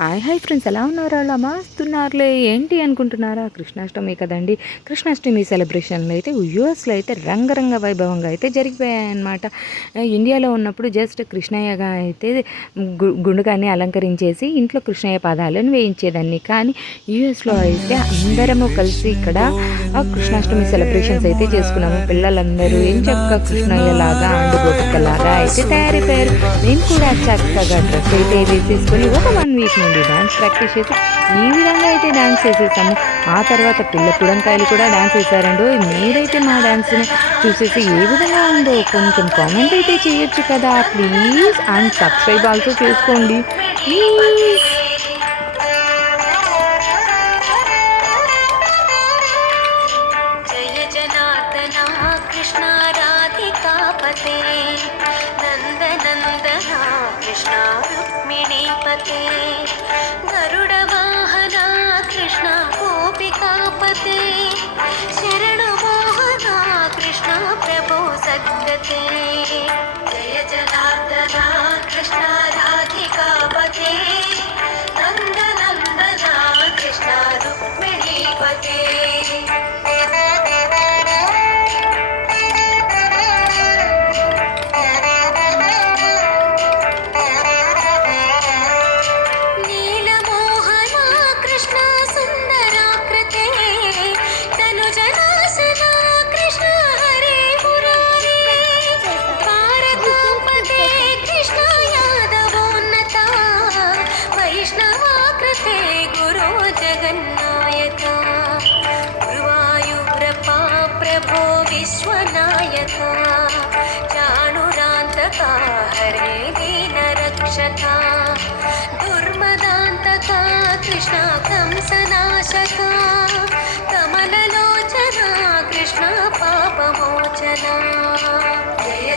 Hi hi friends. ఎలా ఉన్నారు? అలా మాస్తున్నారులే. ఏంటి అనుకుంటున్నారా? కృష్ణాష్టమి కదండి. కృష్ణాష్టమి సెలబ్రేషన్లు అయితే యూఎస్లో అయితే రంగరంగ వైభవంగా అయితే జరిగిపోయాయన్నమాట. ఇండియాలో ఉన్నప్పుడు జస్ట్ కృష్ణయ్యగా అయితే గుండుగాన్ని అలంకరించేసి ఇంట్లో కృష్ణయ్య పాదాలను వేయించేదాన్ని. కానీ యూఎస్లో అయితే అందరము కలిసి ఇక్కడ కృష్ణాష్టమి సెలబ్రేషన్స్ అయితే చేసుకున్నాము. పిల్లలందరూ ఏం చక్కగా కృష్ణయ్య లాగా అయితే తయారైపోయారు. మేము కూడా చక్కగా డ్రెస్ అయితే వేసేసుకొని ఒక వన్ వీక్ నుండి డ్యాన్స్ ప్రాక్టీస్ చేసి ఈ విధంగా అయితే డ్యాన్స్ చేసేసాము. ఆ తర్వాత పిల్ల పుడంకాయలు కూడా డ్యాన్స్ వేశారండి మీరైతే మా డ్యాన్స్ని చూసేసి ఏ విధంగా ఉందో కొంచెం కామెంట్ అయితే చేయొచ్చు కదా. ప్లీజ్ అండ్ సబ్స్క్రైబ్ ఆల్సో చేసుకోండి. ప్లీజ్ कृष्णा रुक्मिणी पते। गरुडवाहना कृष्णा शरणवाहना कृष्णा प्रभो सद्गते जय जनार्दना कृष्णा जगन्नायक। गुरुवायुरपा प्रभो विश्वनायक। चाणुरान्तका हरे दीनरक्षका। दुर्मदान्तका कृष्णा कंसनाशका कमललोचना कृष्णा पापमोचना जय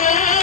Okay.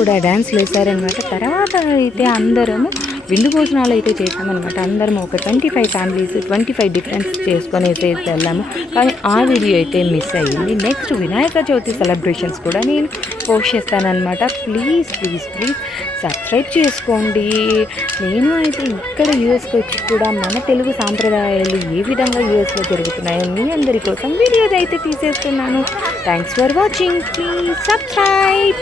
కూడా డ్యాన్స్లు వేశారనమాట. తర్వాత అయితే అందరము విందు భోజనాలు అయితే చేసామన్నమాట అందరం ఒక twenty five families twenty five difference చేసుకొని అయితే వెళ్ళాము. కానీ ఆ వీడియో అయితే మిస్ అయ్యింది. నెక్స్ట్ వినాయక చవితి సెలబ్రేషన్స్ కూడా నేను పోస్ట్ చేస్తానన్నమాట ప్లీజ్ ప్లీజ్ ప్లీజ్ సబ్స్క్రైబ్ చేసుకోండి. నేను అయితే ఇక్కడ యూఎస్కి వచ్చి కూడా మన తెలుగు సాంప్రదాయాలు ఏ విధంగా యూఎస్లో జరుగుతున్నాయో మీ అందరి కోసం వీడియోస్ అయితే తీసేస్తున్నాను. Thanks for watching please subscribe